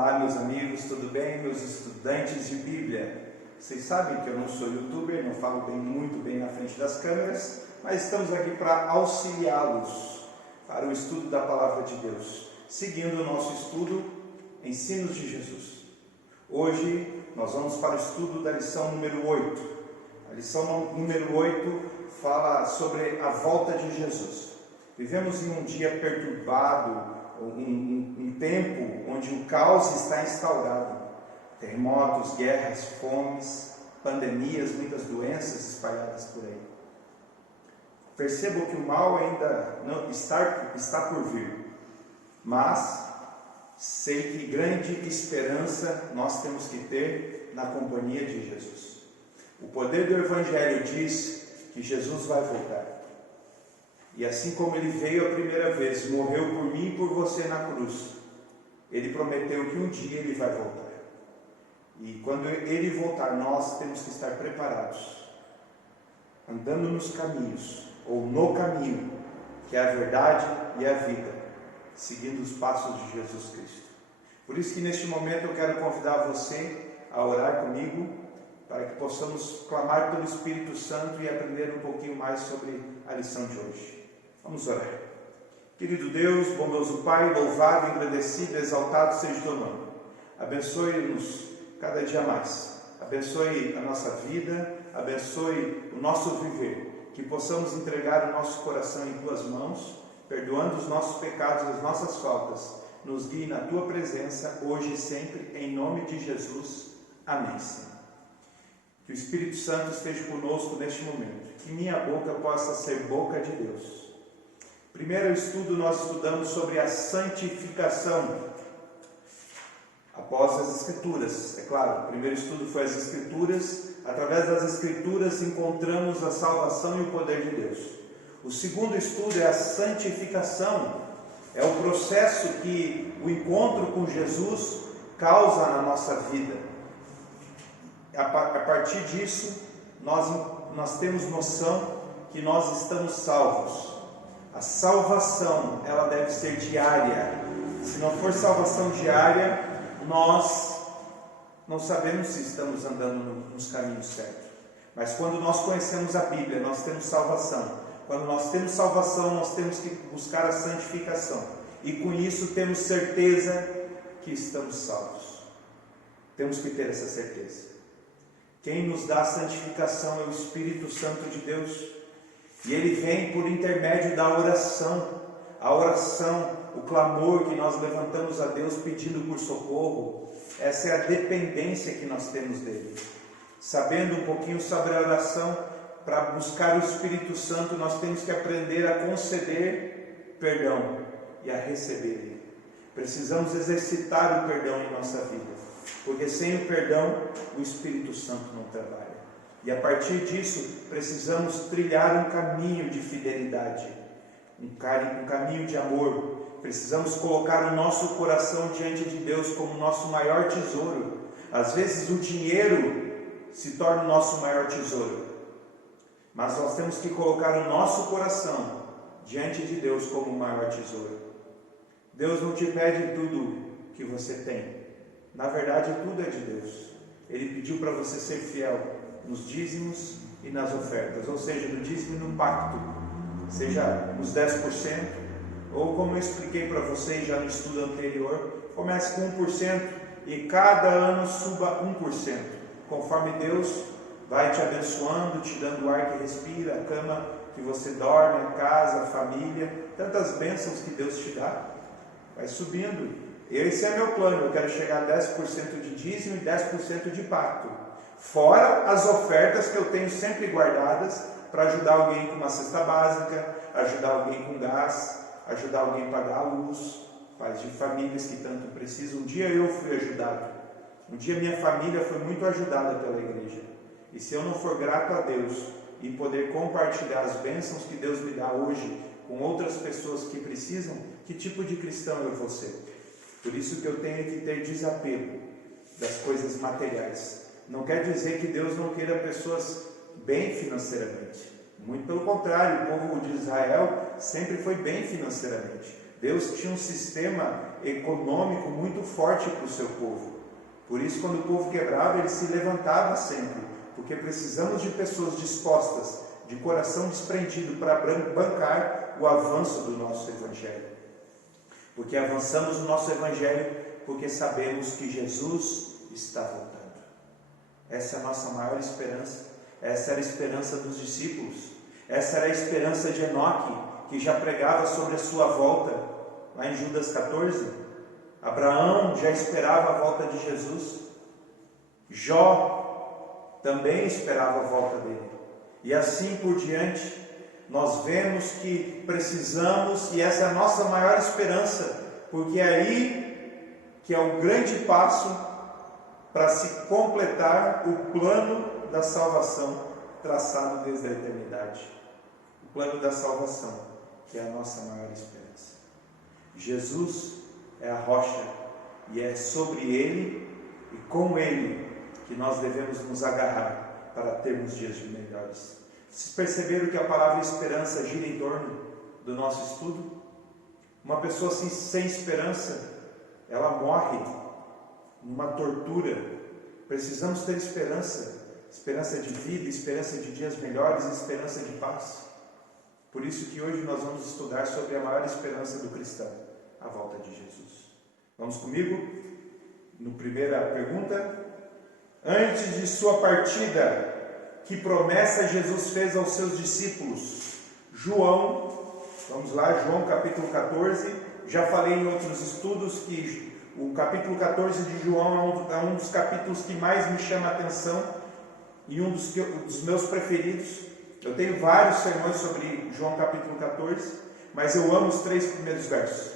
Olá, meus amigos, tudo bem? Meus estudantes de Bíblia. Vocês sabem que eu não sou youtuber, não falo muito bem na frente das câmeras, mas estamos aqui para auxiliá-los para o estudo da Palavra de Deus, seguindo o nosso estudo Ensinos de Jesus. Hoje nós vamos para o estudo da lição número 8. A lição número 8 fala sobre a volta de Jesus. Vivemos em um dia perturbado, um tempo onde o caos está instaurado. Terremotos, guerras, fomes, pandemias, muitas doenças espalhadas por aí. Percebo que o mal ainda não está por vir, mas sei que grande esperança nós temos que ter na companhia de Jesus. O poder do Evangelho diz que Jesus vai voltar. E assim como Ele veio a primeira vez, morreu por mim e por você na cruz, Ele prometeu que um dia Ele vai voltar. E quando Ele voltar, nós temos que estar preparados, andando nos caminhos, ou no caminho, que é a verdade e a vida, seguindo os passos de Jesus Cristo. Por isso que neste momento eu quero convidar você a orar comigo, para que possamos clamar pelo Espírito Santo e aprender um pouquinho mais sobre a lição de hoje. Vamos orar. Querido Deus, bondoso Pai, louvado, engrandecido, exaltado seja o teu nome. Abençoe-nos cada dia mais. Abençoe a nossa vida, abençoe o nosso viver. Que possamos entregar o nosso coração em tuas mãos, perdoando os nossos pecados e as nossas faltas. Nos guie na tua presença, hoje e sempre, em nome de Jesus. Amém, Senhor. Que o Espírito Santo esteja conosco neste momento. Que minha boca possa ser boca de Deus. Primeiro estudo, nós estudamos sobre a santificação após as Escrituras. É claro, o primeiro estudo foi as Escrituras. Através das Escrituras encontramos a salvação e o poder de Deus. O segundo estudo é a santificação. É o processo que o encontro com Jesus causa na nossa vida. A partir disso, nós temos noção que nós estamos salvos. A salvação, ela deve ser diária. Se não for salvação diária, nós não sabemos se estamos andando nos caminhos certos. Mas quando nós conhecemos a Bíblia, nós temos salvação. Quando nós temos salvação, nós temos que buscar a santificação. E com isso temos certeza que estamos salvos. Temos que ter essa certeza. Quem nos dá a santificação é o Espírito Santo de Deus. E Ele vem por intermédio da oração. A oração, o clamor que nós levantamos a Deus pedindo por socorro. Essa é a dependência que nós temos dEle. Sabendo um pouquinho sobre a oração, para buscar o Espírito Santo, nós temos que aprender a conceder perdão e a receber Ele. Precisamos exercitar o perdão em nossa vida. Porque sem o perdão, o Espírito Santo não trabalha. E a partir disso, precisamos trilhar um caminho de fidelidade, um caminho de amor. Precisamos colocar o nosso coração diante de Deus como nosso maior tesouro. Às vezes o dinheiro se torna o nosso maior tesouro. Mas nós temos que colocar o nosso coração diante de Deus como o maior tesouro. Deus não te pede tudo que você tem. Na verdade, tudo é de Deus. Ele pediu para você ser fiel nos dízimos e nas ofertas, ou seja, no dízimo e no pacto, seja nos 10%, ou como eu expliquei para vocês já no estudo anterior, comece com 1% e cada ano suba 1%, conforme Deus vai te abençoando, te dando o ar que respira, a cama que você dorme, a casa, a família, tantas bênçãos que Deus te dá, vai subindo. Esse é meu plano, eu quero chegar a 10% de dízimo e 10% de pacto. Fora as ofertas que eu tenho sempre guardadas para ajudar alguém com uma cesta básica, ajudar alguém com gás, ajudar alguém a pagar a luz, pais de famílias que tanto precisam. Um dia eu fui ajudado, um dia minha família foi muito ajudada pela igreja. E se eu não for grato a Deus e poder compartilhar as bênçãos que Deus me dá hoje com outras pessoas que precisam, que tipo de cristão eu vou ser? Por isso que eu tenho que ter desapego das coisas materiais. Não quer dizer que Deus não queira pessoas bem financeiramente. Muito pelo contrário, o povo de Israel sempre foi bem financeiramente. Deus tinha um sistema econômico muito forte para o seu povo. Por isso, quando o povo quebrava, ele se levantava sempre, porque precisamos de pessoas dispostas, de coração desprendido, para bancar o avanço do nosso Evangelho. Porque avançamos o nosso Evangelho porque sabemos que Jesus está voltando. Essa é a nossa maior esperança. Essa era a esperança dos discípulos. Essa era a esperança de Enoque, que já pregava sobre a sua volta, lá em Judas 14. Abraão já esperava a volta de Jesus. Jó também esperava a volta dele. E assim por diante, nós vemos que precisamos, e essa é a nossa maior esperança, porque é aí que é o grande passo para se completar o plano da salvação traçado desde a eternidade. O plano da salvação, que é a nossa maior esperança. Jesus é a rocha, e é sobre ele e com ele que nós devemos nos agarrar para termos dias melhores. Vocês perceberam que a palavra esperança gira em torno do nosso estudo? Uma pessoa assim, sem esperança, ela morre numa tortura. Precisamos ter esperança, esperança de vida, esperança de dias melhores, esperança de paz. Por isso que hoje nós vamos estudar sobre a maior esperança do cristão, a volta de Jesus. Vamos comigo? No primeira pergunta. Antes de sua partida, que promessa Jesus fez aos seus discípulos? João, vamos lá, João capítulo 14. Já falei em outros estudos que o capítulo 14 de João é um dos capítulos que mais me chama a atenção e um dos meus preferidos. Eu tenho vários sermões sobre João capítulo 14, mas eu amo os 3 primeiros versos.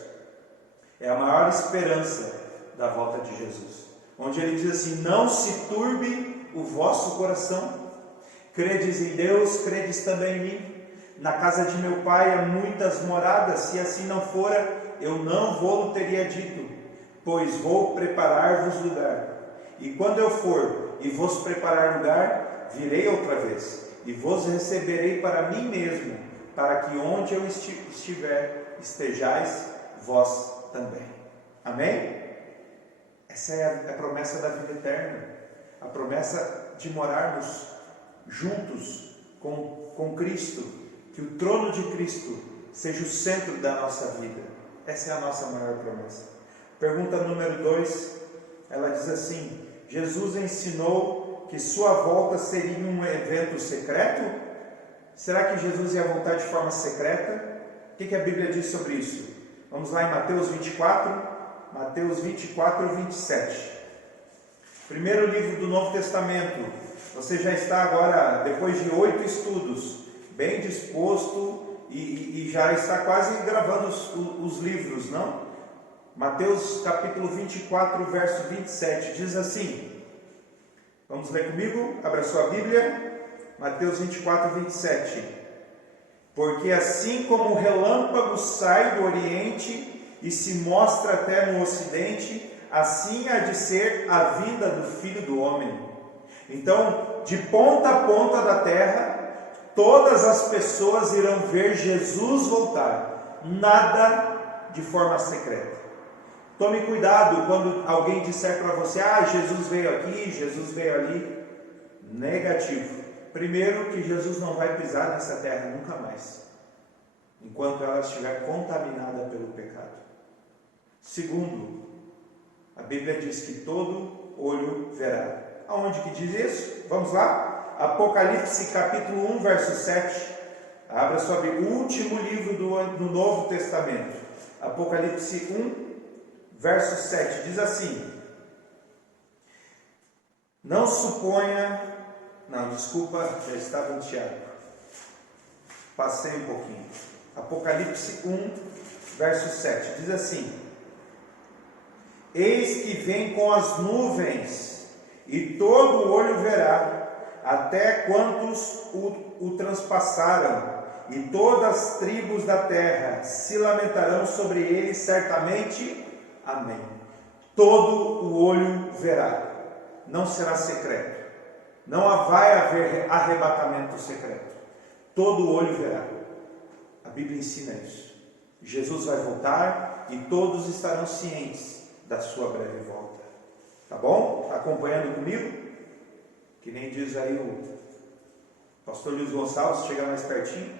É a maior esperança da volta de Jesus, onde ele diz assim: não se turbe o vosso coração. Credes em Deus, credes também em mim. Na casa de meu pai há muitas moradas, se assim não fora, eu não vou-lo teria dito, pois vou preparar-vos lugar. E quando eu for e vos preparar lugar, virei outra vez, e vos receberei para mim mesmo, para que onde eu estiver, estejais vós também. Amém? Essa é a promessa da vida eterna, a promessa de morarmos juntos com Cristo, que o trono de Cristo seja o centro da nossa vida. Essa é a nossa maior promessa. Pergunta número 2, ela diz assim: Jesus ensinou que sua volta seria um evento secreto? Será que Jesus ia voltar de forma secreta? O que a Bíblia diz sobre isso? Vamos lá em Mateus 24, 27. Primeiro livro do Novo Testamento. Você já está agora, depois de 8 estudos, bem disposto e já está quase gravando os livros, não? Mateus capítulo 24, verso 27, diz assim, vamos ler comigo? Abra sua Bíblia, Mateus 24, 27. Porque assim como o relâmpago sai do Oriente e se mostra até no Ocidente, assim há de ser a vinda do Filho do Homem. Então, de ponta a ponta da terra, todas as pessoas irão ver Jesus voltar, nada de forma secreta. Tome cuidado quando alguém disser para você: Jesus veio aqui, Jesus veio ali. Negativo. Primeiro, que Jesus não vai pisar nessa terra nunca mais, enquanto ela estiver contaminada pelo pecado. Segundo, a Bíblia diz que todo olho verá. Aonde que diz isso? Vamos lá? Apocalipse capítulo 1, verso 7. Abra sua Bíblia. O último livro do Novo Testamento. Apocalipse 1, verso 7. Diz assim: não suponha... Não, desculpa, já estava no Tiago. Passei um pouquinho. Apocalipse 1, verso 7. Diz assim: eis que vem com as nuvens, e todo olho verá, até quantos o transpassaram, e todas as tribos da terra se lamentarão sobre ele certamente. Amém. Todo o olho verá, não será secreto, não vai haver arrebatamento secreto, todo o olho verá. A Bíblia ensina isso. Jesus vai voltar e todos estarão cientes da sua breve volta. Tá bom? Tá acompanhando comigo? Que nem diz aí o pastor Luiz Gonçalves, chega mais pertinho.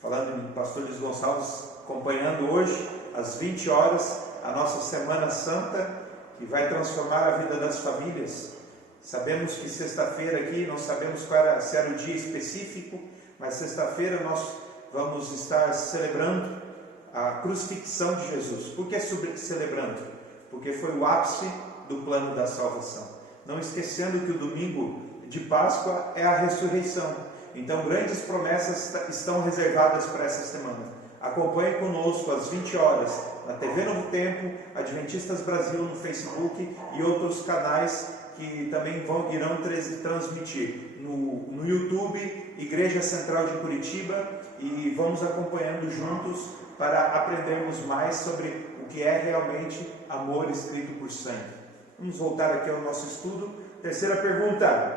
Falando em pastor Luiz Gonçalves, acompanhando hoje, às 20 horas, a nossa Semana Santa, que vai transformar a vida das famílias. Sabemos que sexta-feira aqui, não sabemos se era o dia específico, mas sexta-feira nós vamos estar celebrando a crucifixão de Jesus. Por que celebrando? Porque foi o ápice do plano da salvação. Não esquecendo que o domingo de Páscoa é a ressurreição. Então, grandes promessas estão reservadas para essa semana. Acompanhe conosco às 20 horas, na TV Novo Tempo, Adventistas Brasil no Facebook e outros canais que também irão transmitir no YouTube, Igreja Central de Curitiba, e vamos acompanhando juntos para aprendermos mais sobre o que é realmente amor escrito por sangue. Vamos voltar aqui ao nosso estudo. Terceira pergunta: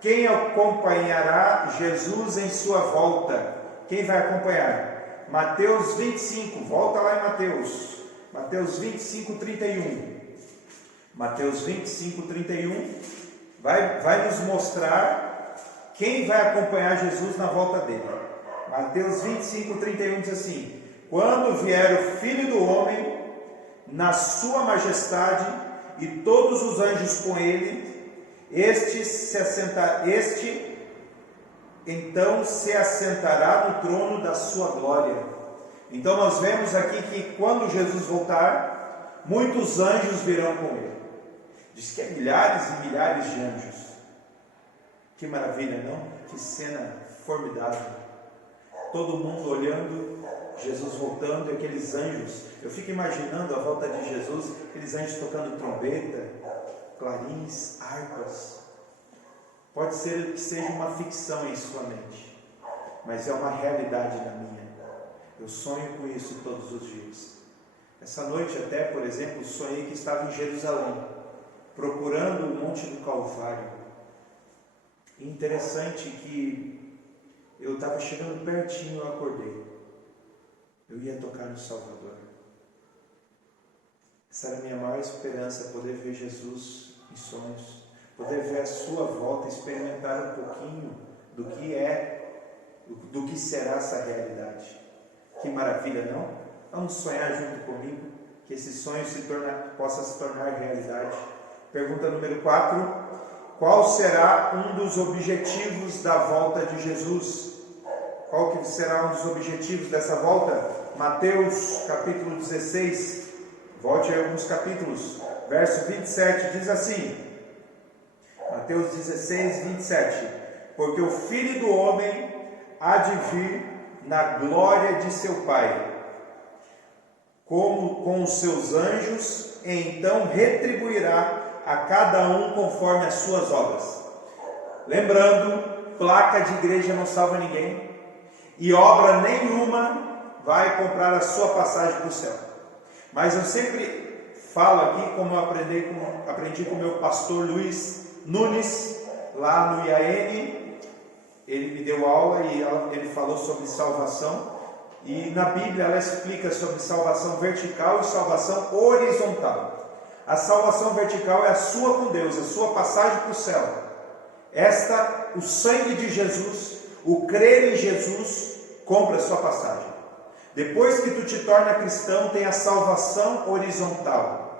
quem acompanhará Jesus em sua volta? Quem vai acompanhar? Mateus 25, volta lá em Mateus. Mateus 25, 31. Mateus 25, 31 vai nos mostrar quem vai acompanhar Jesus na volta dele. Mateus 25, 31 diz assim: quando vier o Filho do Homem na sua majestade e todos os anjos com ele, este então se assentará no trono da sua glória. Então nós vemos aqui que quando Jesus voltar, muitos anjos virão com ele. Diz que é milhares e milhares de anjos. Que maravilha, não? Que cena formidável. Todo mundo olhando Jesus voltando e aqueles anjos. Eu fico imaginando a volta de Jesus, aqueles anjos tocando trombeta, clarins, harpas. Pode ser que seja uma ficção em sua mente, mas é uma realidade na minha. Eu sonho com isso todos os dias. Essa noite até, por exemplo, sonhei que estava em Jerusalém, procurando o Monte do Calvário. Interessante que eu estava chegando pertinho, eu acordei. Eu ia tocar no Salvador. Essa era a minha maior esperança, poder ver Jesus em sonhos, poder ver a sua volta, experimentar um pouquinho do que será essa realidade. Que maravilha, não? Vamos sonhar junto comigo, que esse sonho possa se tornar realidade. Pergunta número 4: qual será um dos objetivos da volta de Jesus? Qual que será um dos objetivos dessa volta? Mateus capítulo 16, volte aí alguns capítulos, verso 27, diz assim, Mateus 16, 27, porque o Filho do Homem há de vir na glória de seu Pai, como com os seus anjos, e então retribuirá a cada um conforme as suas obras. Lembrando, placa de igreja não salva ninguém, e obra nenhuma vai comprar a sua passagem para o céu. Mas eu sempre falo aqui, como eu aprendi com o meu pastor Luiz Nunes, lá no IAN, ele me deu aula e ele falou sobre salvação, e na Bíblia ela explica sobre salvação vertical e salvação horizontal. A salvação vertical é a sua com Deus, a sua passagem para o céu. O sangue de Jesus, o crer em Jesus, compra a sua passagem. Depois que tu te torna cristão, tem a salvação horizontal.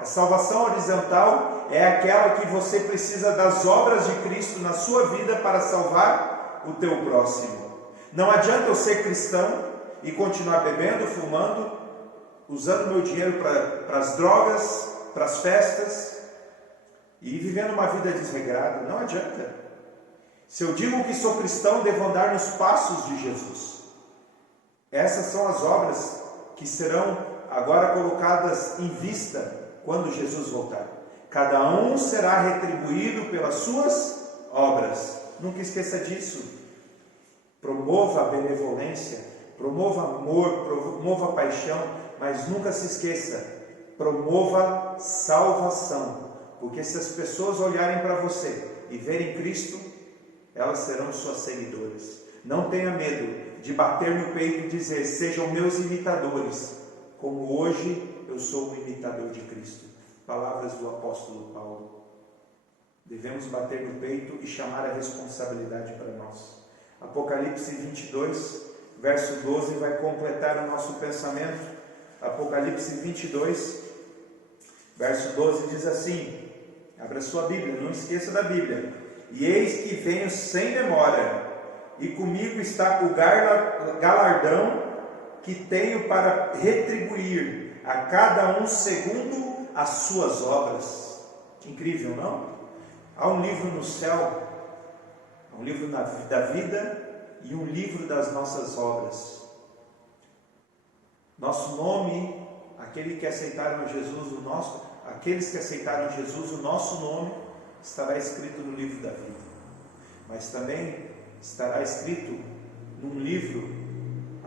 A salvação horizontal é aquela que você precisa das obras de Cristo na sua vida para salvar o teu próximo. Não adianta eu ser cristão e continuar bebendo, fumando, usando meu dinheiro para as drogas, para as festas e vivendo uma vida desregrada. Não adianta. Se eu digo que sou cristão, devo andar nos passos de Jesus. Essas são as obras que serão agora colocadas em vista quando Jesus voltar. Cada um será retribuído pelas suas obras. Nunca esqueça disso. Promova a benevolência, promova amor, promova paixão, mas nunca se esqueça, promova salvação. Porque se as pessoas olharem para você e verem Cristo, elas serão suas seguidoras. Não tenha medo de bater no peito e dizer: sejam meus imitadores, como hoje eu sou um imitador de Cristo. Palavras do apóstolo Paulo. Devemos bater no peito e chamar a responsabilidade para nós. Apocalipse 22, verso 12, vai completar o nosso pensamento. Apocalipse 22, verso 12 diz assim, abra sua Bíblia, não esqueça da Bíblia. E eis que venho sem demora, e comigo está o galardão que tenho para retribuir a cada um segundo as suas obras. Incrível, não? Há um livro no céu, há um livro da vida e um livro das nossas obras. Nosso nome, aqueles que aceitaram Jesus, o nosso nome estará escrito no livro da vida. Mas também estará escrito num livro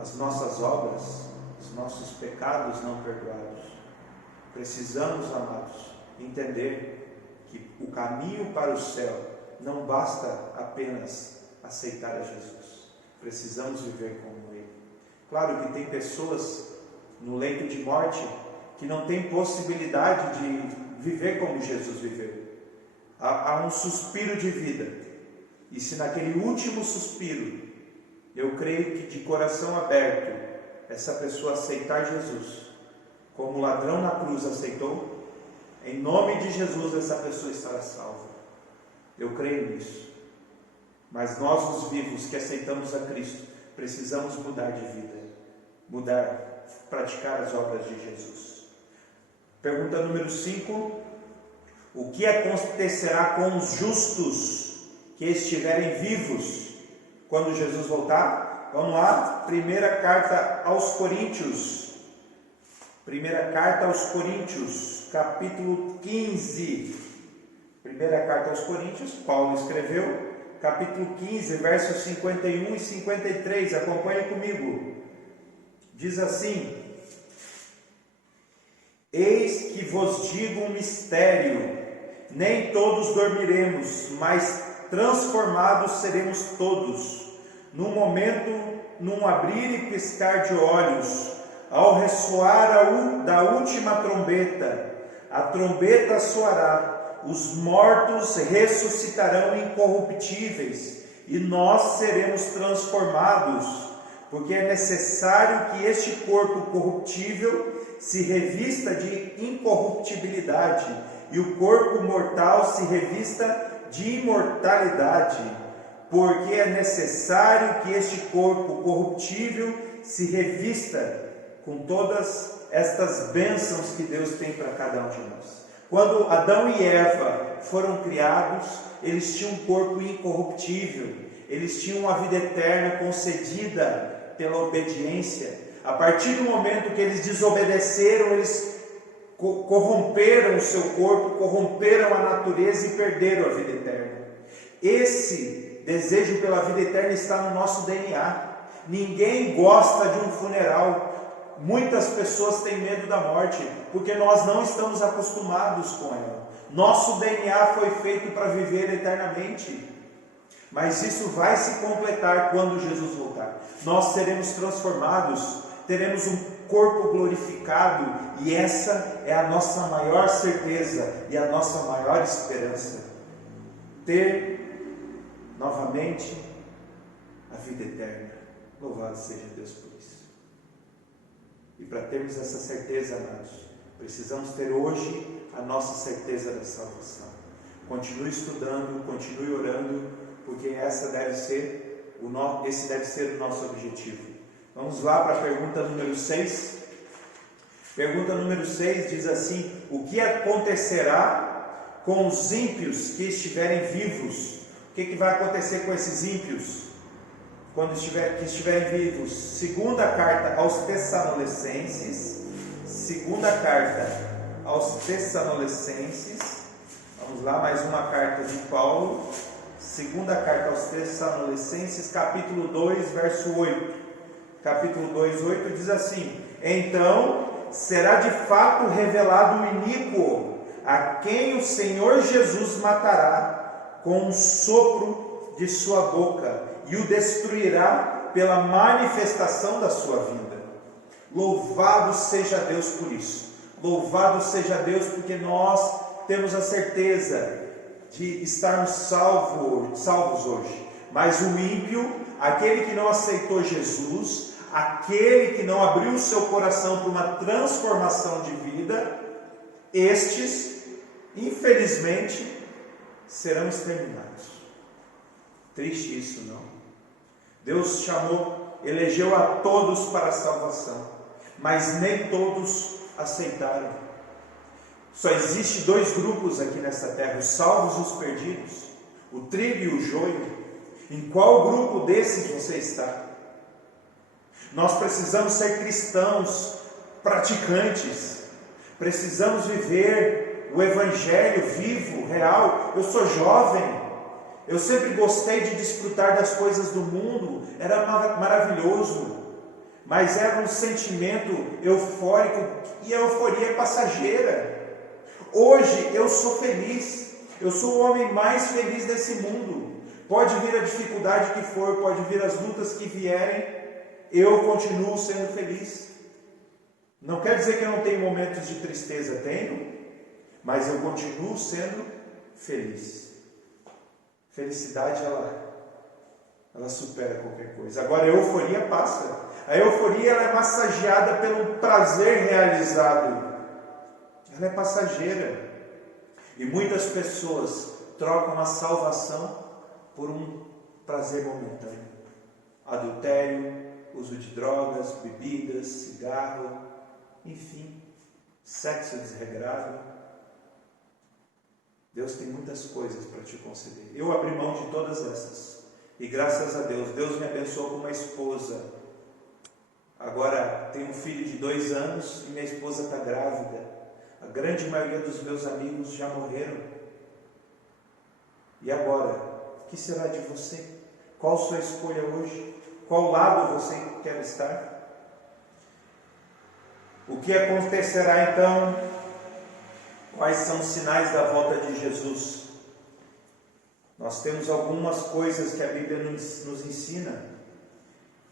as nossas obras, os nossos pecados não perdoados. Precisamos, amados, entender que o caminho para o céu não basta apenas aceitar a Jesus. Precisamos viver como Ele. Claro que tem pessoas no leito de morte que não têm possibilidade de viver como Jesus viveu. Há um suspiro de vida. E se naquele último suspiro, eu creio que de coração aberto, essa pessoa aceitar Jesus, como o ladrão na cruz aceitou, em nome de Jesus essa pessoa estará salva. Eu creio nisso. Mas nós, os vivos que aceitamos a Cristo, precisamos mudar de vida, praticar as obras de Jesus. Pergunta número 5. O que acontecerá com os justos que estiverem vivos quando Jesus voltar? Vamos lá, primeira carta aos Coríntios, capítulo 15. Primeira carta aos Coríntios, Paulo escreveu, capítulo 15, versos 51 e 53, acompanhe comigo. Diz assim: eis que vos digo um mistério, nem todos dormiremos, mas transformados seremos todos, num momento, num abrir e piscar de olhos, ao ressoar da última trombeta. A trombeta soará, os mortos ressuscitarão incorruptíveis, e nós seremos transformados, porque é necessário que este corpo corruptível se revista de incorruptibilidade, e o corpo mortal se revista de imortalidade, porque é necessário que este corpo corruptível se revista com todas estas bênçãos que Deus tem para cada um de nós. Quando Adão e Eva foram criados, eles tinham um corpo incorruptível, eles tinham uma vida eterna concedida pela obediência. A partir do momento que eles desobedeceram, eles corromperam o seu corpo, corromperam a natureza e perderam a vida eterna. Esse desejo pela vida eterna está no nosso DNA. Ninguém gosta de um funeral. Muitas pessoas têm medo da morte, porque nós não estamos acostumados com ela. Nosso DNA foi feito para viver eternamente. Mas isso vai se completar quando Jesus voltar. Nós seremos transformados, teremos um corpo glorificado, e essa é a nossa maior certeza e a nossa maior esperança. Ter novamente a vida eterna. Louvado seja Deus por isso. E para termos essa certeza, amados, precisamos ter hoje a nossa certeza da salvação. Continue estudando, continue orando, porque esse deve ser o nosso objetivo. Vamos lá para a pergunta número 6. Pergunta número 6 diz assim: o que acontecerá com os ímpios que estiverem vivos? O que vai acontecer com esses ímpios quando estiverem vivos? Segunda carta aos Tessalonicenses. Vamos lá, mais uma carta de Paulo. Segunda carta aos Tessalonicenses, capítulo 2, verso 8. Capítulo 2, 8 diz assim: então será de fato revelado o iníquo, a quem o Senhor Jesus matará com um sopro de sua boca, e o destruirá pela manifestação da sua vinda. Louvado seja Deus por isso. Louvado seja Deus porque nós temos a certeza de estarmos salvos hoje. Mas o ímpio, aquele que não aceitou Jesus, aquele que não abriu o seu coração para uma transformação de vida, estes, infelizmente, serão exterminados. Triste isso, não? Deus elegeu a todos para a salvação, mas nem todos aceitaram. Só existe dois grupos aqui nesta terra, os salvos e os perdidos, o trigo e o joio. Em qual grupo desses você está? Nós precisamos ser cristãos praticantes, precisamos viver o evangelho vivo, real. Eu sou jovem, eu sempre gostei de desfrutar das coisas do mundo, era maravilhoso, mas era um sentimento eufórico e a euforia é passageira. Hoje eu sou feliz, eu sou o homem mais feliz desse mundo. Pode vir a dificuldade que for, pode vir as lutas que vierem, eu continuo sendo feliz. Não quer dizer que eu não tenho momentos de tristeza, tenho, mas eu continuo sendo feliz. Felicidade, ela supera qualquer coisa. Agora a euforia passa. A euforia ela é massageada pelo prazer realizado. Ela é passageira. E muitas pessoas trocam a salvação por um prazer momentâneo. Adultério, uso de drogas, bebidas, cigarro, enfim, sexo desregrado. Deus tem muitas coisas para te conceder. Eu abri mão de todas essas. E graças a Deus, Deus me abençoou com uma esposa. Agora tenho um filho de 2 anos e minha esposa está grávida. A grande maioria dos meus amigos já morreram. E agora? O que será de você? Qual sua escolha hoje? Qual lado você quer estar? O que acontecerá então? Quais são os sinais da volta de Jesus? Nós temos algumas coisas que a Bíblia nos ensina.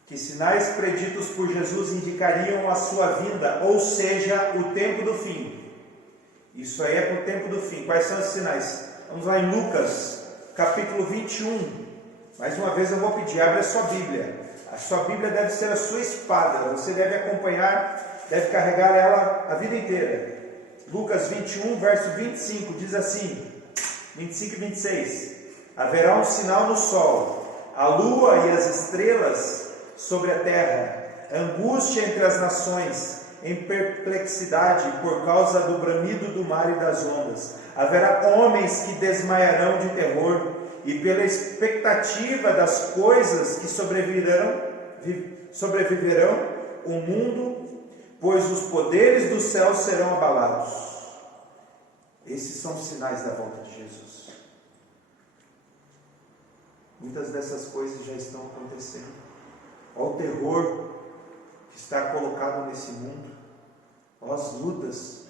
Que sinais preditos por Jesus indicariam a sua vinda, ou seja, o tempo do fim. Isso aí é para o tempo do fim. Quais são os sinais? Vamos lá em Lucas, capítulo 21. Mais uma vez eu vou pedir, abre a sua Bíblia. A sua Bíblia deve ser a sua espada. Você deve acompanhar, deve carregar ela a vida inteira. Lucas 21, verso 25, diz assim, 25 e 26. Haverá um sinal no sol, a lua e as estrelas sobre a terra, angústia entre as nações, em perplexidade por causa do bramido do mar e das ondas. Haverá homens que desmaiarão de terror, e pela expectativa das coisas que sobreviverão o mundo, pois os poderes do céu serão abalados. Esses são os sinais da volta de Jesus. Muitas dessas coisas já estão acontecendo. Olha o terror que está colocado nesse mundo. Olha as lutas.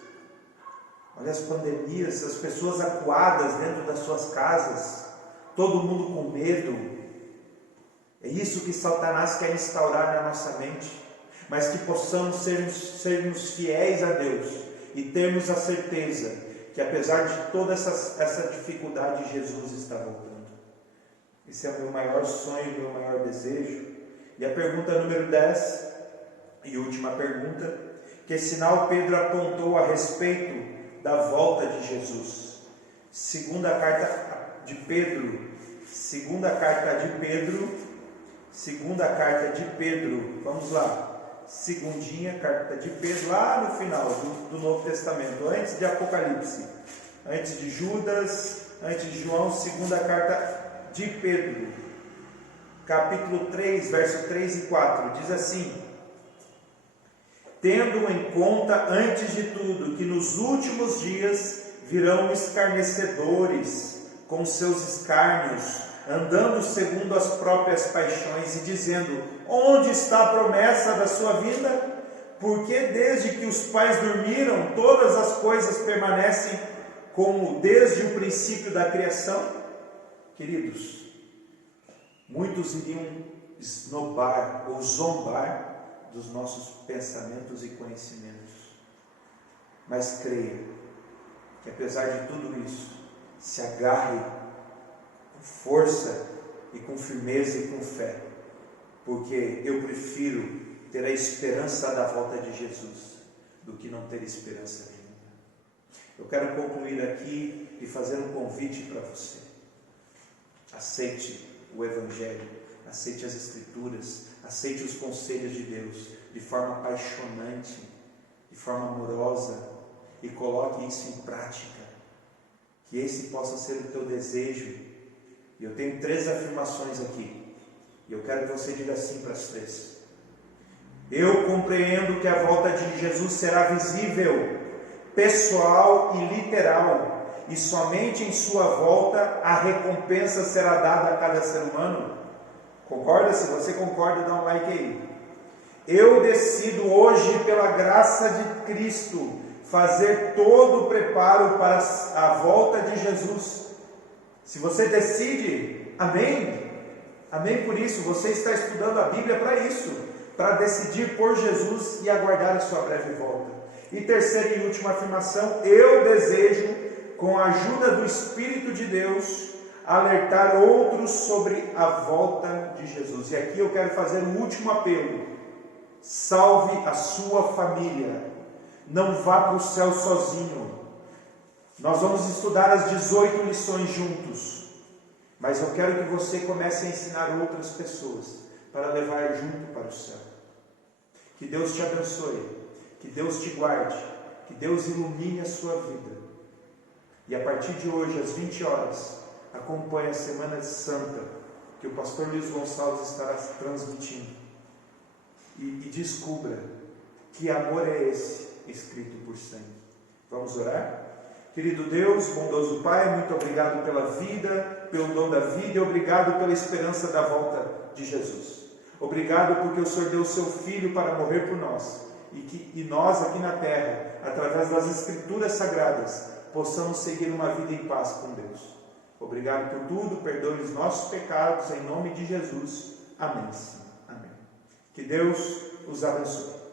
Olha as pandemias, as pessoas acuadas dentro das suas casas. Todo mundo com medo. É isso que Satanás quer instaurar na nossa mente. Mas que possamos sermos fiéis a Deus e termos a certeza que apesar de toda essa dificuldade, Jesus está voltando. Esse é o meu maior sonho, o meu maior desejo. E a pergunta número 10, e última pergunta: que sinal Pedro apontou a respeito da volta de Jesus? Segunda carta de Pedro, vamos lá. Segundinha carta de Pedro, lá no final do Novo Testamento, antes de Apocalipse, antes de Judas, antes de João, segunda carta de Pedro, capítulo 3, verso 3 e 4, diz assim: tendo em conta antes de tudo que nos últimos dias virão escarnecedores com seus escárnios, andando segundo as próprias paixões e dizendo: onde está a promessa da sua vinda? Porque desde que os pais dormiram, todas as coisas permanecem como desde o princípio da criação. Queridos, muitos iriam esnobar ou zombar dos nossos pensamentos e conhecimentos. Mas creia que, apesar de tudo isso, se agarre com força e com firmeza e com fé, porque eu prefiro ter a esperança da volta de Jesus do que não ter esperança nenhuma. Eu quero concluir aqui e fazer um convite para você. Aceite o Evangelho, aceite as Escrituras, aceite os conselhos de Deus de forma apaixonante, de forma amorosa, e coloque isso em prática. Que esse possa ser o teu desejo. E eu tenho 3 afirmações aqui, e eu quero que você diga assim para as 3. Eu compreendo que a volta de Jesus será visível, pessoal e literal, e somente em sua volta a recompensa será dada a cada ser humano. Concorda? Se você concorda, dá um like aí. Eu decido hoje, pela graça de Cristo, fazer todo o preparo para a volta de Jesus. Se você decide, amém? Amém por isso. Você está estudando a Bíblia para isso, para decidir por Jesus e aguardar a sua breve volta. E terceira e última afirmação, eu desejo, com a ajuda do Espírito de Deus, alertar outros sobre a volta de Jesus. E aqui eu quero fazer um último apelo. Salve a sua família. Não vá para o céu sozinho. Nós vamos estudar as 18 lições juntos. Mas eu quero que você comece a ensinar outras pessoas para levar junto para o céu. Que Deus te abençoe. Que Deus te guarde. Que Deus ilumine a sua vida. E a partir de hoje, às 20 horas, acompanhe a Semana Santa, que o pastor Luiz Gonçalves estará transmitindo. E descubra que amor é esse, escrito por sangue. Vamos orar? Querido Deus, bondoso Pai, muito obrigado pela vida, pelo dom da vida, e obrigado pela esperança da volta de Jesus. Obrigado porque o Senhor deu o seu Filho para morrer por nós, e nós aqui na terra, através das Escrituras Sagradas, possamos seguir uma vida em paz com Deus. Obrigado por tudo, perdoe os nossos pecados, em nome de Jesus. Amém. Amém. Que Deus os abençoe.